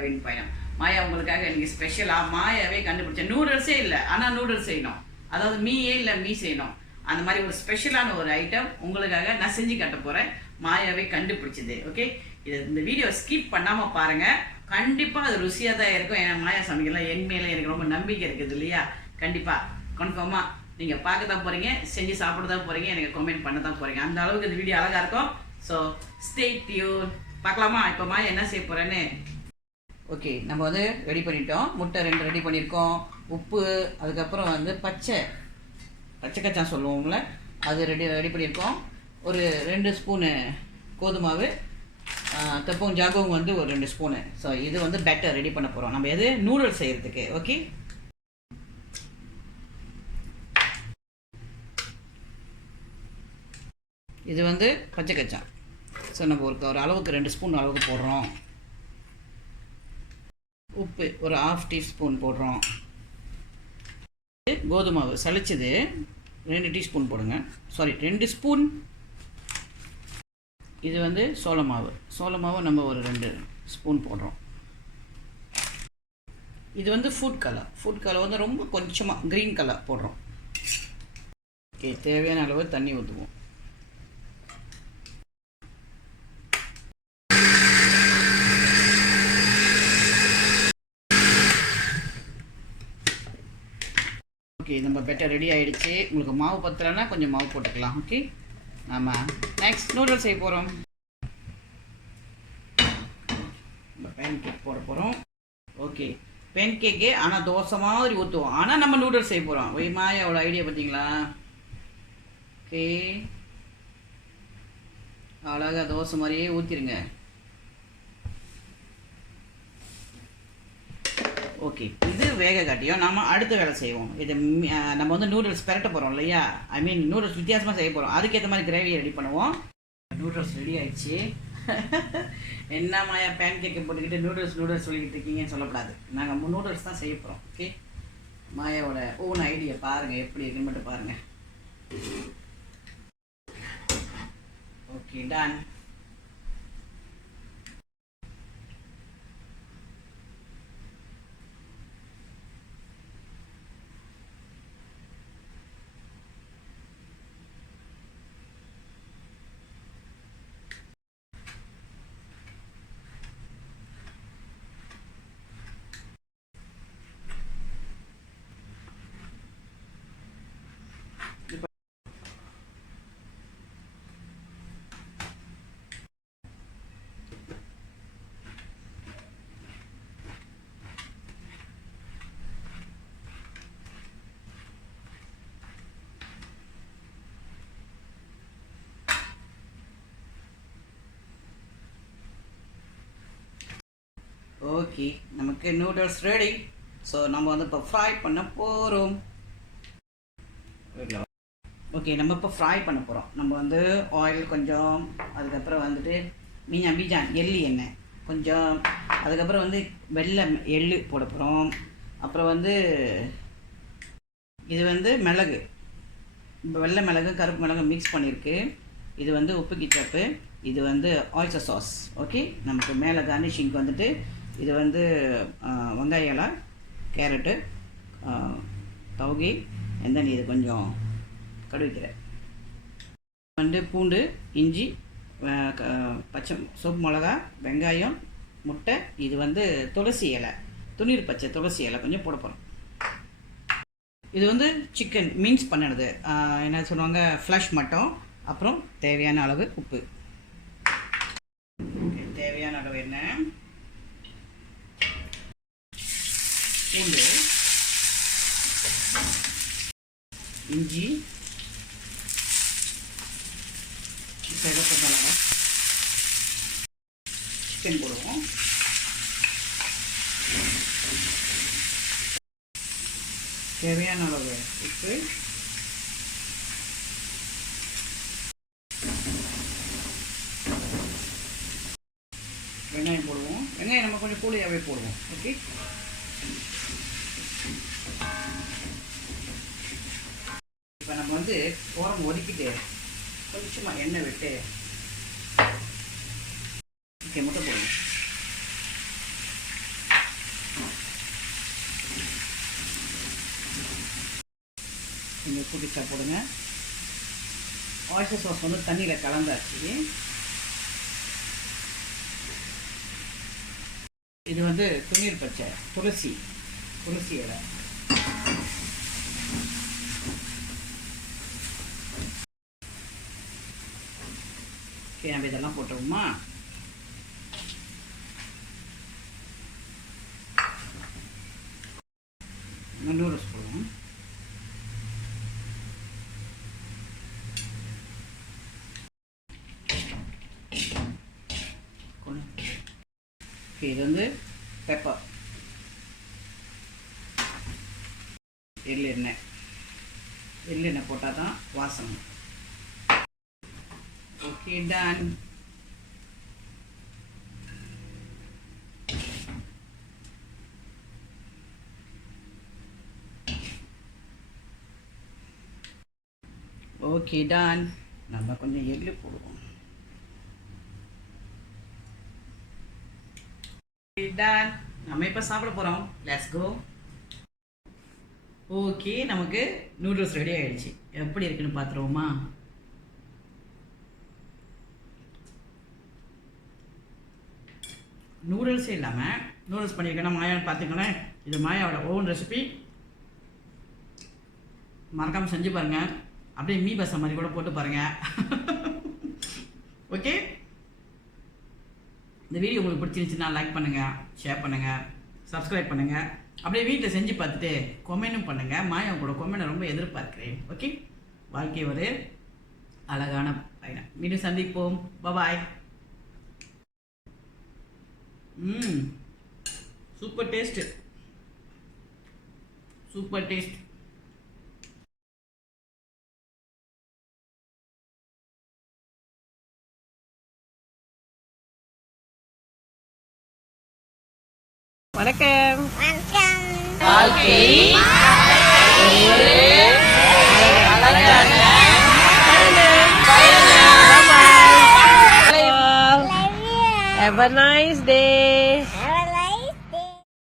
மாயாவின் பயணம். மாயா உங்களுக்காக எனக்கு ஸ்பெஷலாக மாயாவே கண்டுபிடிச்சேன். நூடுல்ஸே இல்லை, ஆனால் நூடுல்ஸ் செய்யணும். அதாவது மீயே இல்லை, மீ செய்யணும். அந்த மாதிரி ஒரு ஸ்பெஷலான ஒரு ஐட்டம் உங்களுக்காக நான் செஞ்சு காட்ட போகிறேன். மாயாவே கண்டுபிடிச்சது. ஓகே, இந்த வீடியோ ஸ்கிப் பண்ணாமல் பாருங்கள். கண்டிப்பாக அது ருசியாக தான் இருக்கும். ஏன்னா மாயா சமைக்கலாம் என் மேலே எனக்கு ரொம்ப நம்பிக்கை இருக்குது இல்லையா? கண்டிப்பாக கன்ஃபார்மாக நீங்கள் பார்க்க தான் போகிறீங்க, செஞ்சு சாப்பிட தான் போகிறீங்க, எனக்கு கமெண்ட் பண்ண தான் போகிறீங்க. அந்த அளவுக்கு இந்த வீடியோ அழகாக இருக்கும். So stay tune. பார்க்கலாமா இப்போ மாயா என்ன செய்ய போகிறேன்னு? ஓகே, நம்ம வந்து ரெடி பண்ணிட்டோம். முட்டை 2 ரெடி பண்ணியிருக்கோம். உப்பு, அதுக்கப்புறம் வந்து பச்சை கச்சான் சொல்லுவோம்ல, அது ரெடி பண்ணியிருக்கோம். ஒரு 2 ஸ்பூனு கோதுமாவு, தப்பவும் ஜாகவும் வந்து ஒரு 2 ஸ்பூனு. ஸோ இது வந்து பேட்டர் ரெடி பண்ண போகிறோம் நம்ம எது நூடுல்ஸ் செய்கிறதுக்கு. ஓகே, இது வந்து பச்சை கச்சான். ஸோ நம்ம ஒரு அளவுக்கு 2 ஸ்பூன் அளவுக்கு போடுறோம். உப்பு ஒரு 1/2 டீஸ்பூன் போடுறோம். கோதுமாவு சளிச்சது 2 டீஸ்பூன் போடுங்க. Sorry 2 spoon. இது வந்து சோள மாவு நம்ம ஒரு 2 ஸ்பூன் போடுறோம். இது வந்து ஃபுட் கலர் வந்து ரொம்ப கொஞ்சமாக க்ரீன் கலர் போடுறோம். ஓகே, தேவையான அளவு தண்ணி ஊற்றுவோம். ஓகே, நம்ம பெட்டர் ரெடி ஆகிடுச்சு. உங்களுக்கு மாவு பத்தலைன்னா கொஞ்சம் மாவு போட்டுக்கலாம். ஓகே, ஆமாம், நெக்ஸ்ட் நூடுல்ஸ் செய்ய போகிறோம். நம்ம பேன்கேக் போட போகிறோம். ஓகே, பேன்கேக்கு ஆனால் தோசை மாதிரி ஊற்றுவோம், ஆனால் நம்ம நூடுல்ஸ் செய்ய போகிறோம். மாயாவோட ஐடியா பார்த்தீங்களா? ஓகே, அழகாக தோசை மாதிரியே ஊற்றிடுங்க. ஓகே, இது வேக காட்டியும் நாம் அடுத்த வேலை செய்வோம். இது நம்ம வந்து நூடுல்ஸ் பெரட்ட போகிறோம் இல்லையா? ஐ மீன் நூடுல்ஸ் வித்தியாசமாக செய்ய போகிறோம். அதுக்கேற்ற மாதிரி கிரேவியை ரெடி பண்ணுவோம். நூடுல்ஸ் ரெடி ஆயிடுச்சு. என்ன மாயா பேன்கேக்கை போட்டுக்கிட்டு நூடுல்ஸ் சொல்லிக்கிட்டு இருக்கீங்கன்னு சொல்லக்கூடாது. நாங்கள் நூடுல்ஸ் தான் செய்ய போகிறோம். ஓகே, மாயாவோட ஓன் ஐடியா பாருங்கள் எப்படி இருக்குன்னு மட்டும் பாருங்கள். Okay, done. ஓகே, நமக்கு நூடுல்ஸ் ரெடி. ஸோ நம்ம வந்து இப்போ ஃப்ரை பண்ண போகிறோம். ஓகே, நம்ம இப்போ ஃப்ரை பண்ண போகிறோம். நம்ம வந்து ஆயில் கொஞ்சம், அதுக்கப்புறம் வந்துட்டு பீஜான் எள்ளு எண்ணெய் கொஞ்சம், அதுக்கப்புறம் வந்து வெள்ளை எள்ளு போட போகிறோம். அப்புறம் வந்து இது வந்து மிளகு, வெள்ளை மிளகு கருப்பு மிளகு மிக்ஸ் பண்ணியிருக்கு. இது வந்து உப்பு கிச்சப்பு, இது வந்து ஆயிஸ்டர் சாஸ். ஓகே, நமக்கு மேலே கார்னிஷிங்க்கு வந்துட்டு இது வந்து வெங்காய இலை, கேரட்டு, தவுகி, தென் இது கொஞ்சம் கடுவிக்கிறேன் வந்து பூண்டு, இஞ்சி, பச்சை சோப்பு மிளகா, வெங்காயம், முட்டை. இது வந்து துளசி இலை, துணிர் பச்சை துளசி இலை கொஞ்சம் போட போகிறோம். இது வந்து சிக்கன் மீன்ஸ் பண்ணினது, என்ன சொல்லுவாங்க, ஃப்ளஷ் மட்டும். அப்புறம் தேவையான அளவு உப்பு. தேவையான அளவு என்ன, பூண்டு, இஞ்சி, சிக்கன் போடுவோம். தேவையான அளவு உப்பு, வெங்காயம் போடுவோம். வெங்காயம் நம்ம கொஞ்சம் கூலியாகவே போடுவோம். ஓகே, இப்போ நம்ம வந்து ஓரம் ஒதுக்கிட்டு கொஞ்சமாக எண்ணெய் விட்டு ஓகே முட்டை போடுவோம். நீங்கள் புதுசாக போடுங்க. ஆயிஸ்டர் சாஸ் வந்து தண்ணியில் கலந்தாச்சு. இது வந்து துணீர் பச்சை, துளசி இலை. ஓகே, நம்ம இதெல்லாம் போட்டுருவோமா? நூடுல்ஸ் போடுவோம். இது வந்து பெப்பர், எள்ளெண்ணெய் போட்டால் தான் வாசனை. Okay, done. Okay, done. நம்ம கொஞ்சம் எள்ளு போடுவோம். டன். நம்ம இப்போ சாப்பிட போகிறோம். Let's go. ஓகே, நமக்கு நூடுல்ஸ் ரெடி ஆகிடுச்சு. எப்படி இருக்குன்னு பார்த்துருவோமா? நூடுல்ஸே இல்லாமல் நூடுல்ஸ் பண்ணியிருக்கேன்னா மாயான்னு பார்த்துக்கோங்களேன். இது மாயாவோட ஓன் ரெசிபி. மறக்காமல் செஞ்சு பாருங்கள். அப்படியே மீ பசை மாதிரி கூட போட்டு பாருங்கள். ஓகே, இந்த வீடியோ உங்களுக்கு பிடிச்சிருந்துச்சுன்னா லைக் பண்ணுங்கள், ஷேர் பண்ணுங்கள், சப்ஸ்கிரைப் பண்ணுங்கள். அப்படியே வீட்டில் செஞ்சு பார்த்துட்டு கொமெண்ட்டும் பண்ணுங்கள். மாயா கூட கொமெண்ட்டை ரொம்ப எதிர்பார்க்குறேன். ஓகே, வாழ்க்கை ஒரு அழகான பயணம். மீண்டும் சந்திப்போம். பாய். Super taste. வணக்கம். வாழ்க்கை Have a nice day.